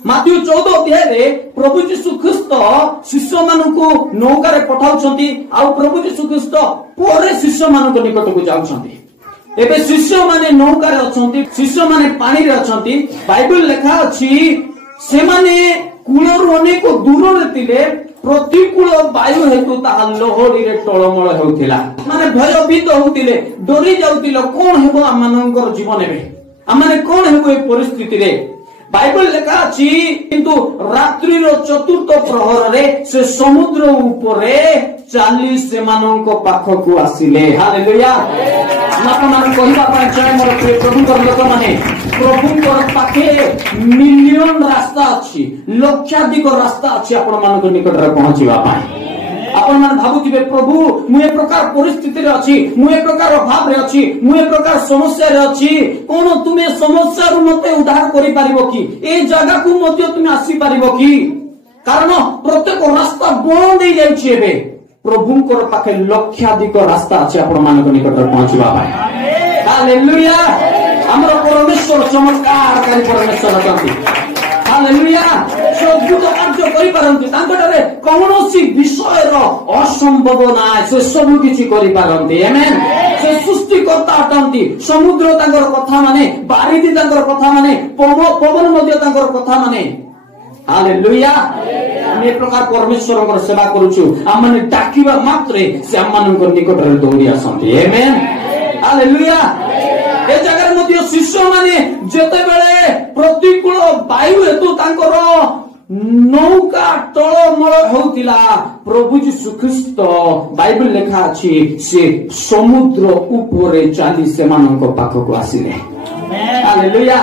Matthew 14 अध्याय प्रभु यीशु ख्रीस्त शिष्य मानक नौकार पठाउछंती आ प्रभु यीशु ख्रीस्त पोरे शिष्य मानक निकट को जाउछंती। एबे शिष्य माने नौकार अछंती, शिष्य माने पानी रे अछंती। बाइबल लेखा अछि से माने कूलर अनेक दूर रे थिले, प्रतिकूल वायु हेतु ताहा लहरी रे टळमळ हेउथिला, माने भयभीत होउथिले, डरी जाउथिले कोन हेबो आमानकर जीवन हेबे, आमाने कोन हेबो ए परिस्थिति रे। बाइबल लेखा अछि किंतु रात्रि रो चतुर्थ प्रहर रे से समुद्र ऊपरे 40 सेमानक पाखकु आसिले। हालेलुया। आपण कहिबा पय चाहे मोर प्रभुकर लोक माने प्रभुकर पाखे मिलियन रास्ता अछि, लक्षाधिक रास्ता अछि आपण मानक निकट रे पहुंचीबा पय। आपण मान भाबुथिबे प्रभु मु ए प्रकार परिस्थिति रे अछि, मु ए प्रकार अभाव रे अछि, मु ए प्रकार समस्या रे अछि, कोन तुमे समस्या रु मते उद्धार करि पारिबो कि, ए जगह को मते तुमे आसी पारिबो कि? कारण प्रत्येक रास्ता बंद हो जाउछि। एबे प्रभुकर पाखे लक्षाधिक रास्ता अछि आपण मानक निकट रे पहुंचीबा पय। हालेलुया। हमर परमेश्वर चमत्कारकारी परमेश्वर अछंती। हालेलुया। अद्भुत कार्य करि पारंती, तांकटारे कौनसी विषय रो असंभव नाय, से सब किछि करि पारंती। आमेन। से सृष्टिकर्ता अटंती, समुद्र तांकर कथा माने, बारिदी तांकर कथा माने, पवन मध्ये तांकर कथा माने। हालेलुया। हम ए प्रकार परमेश्वरक सेवा करूछु, हम माने डाकिबा मात्रे से हम मानक निकट रे दौड़ी आसंती। आमेन। हालेलुया। ए जगह मध्ये शिष्य माने जेते बेले प्रतिकूल वायु हेतु तांकर नौका टळमळ होउतिला, प्रभु यीशु ख्रीस्त बाइबल लेखा अछि से समुद्र ऊपरे 40 सेमानक पाखक आसिले। हालेलुया।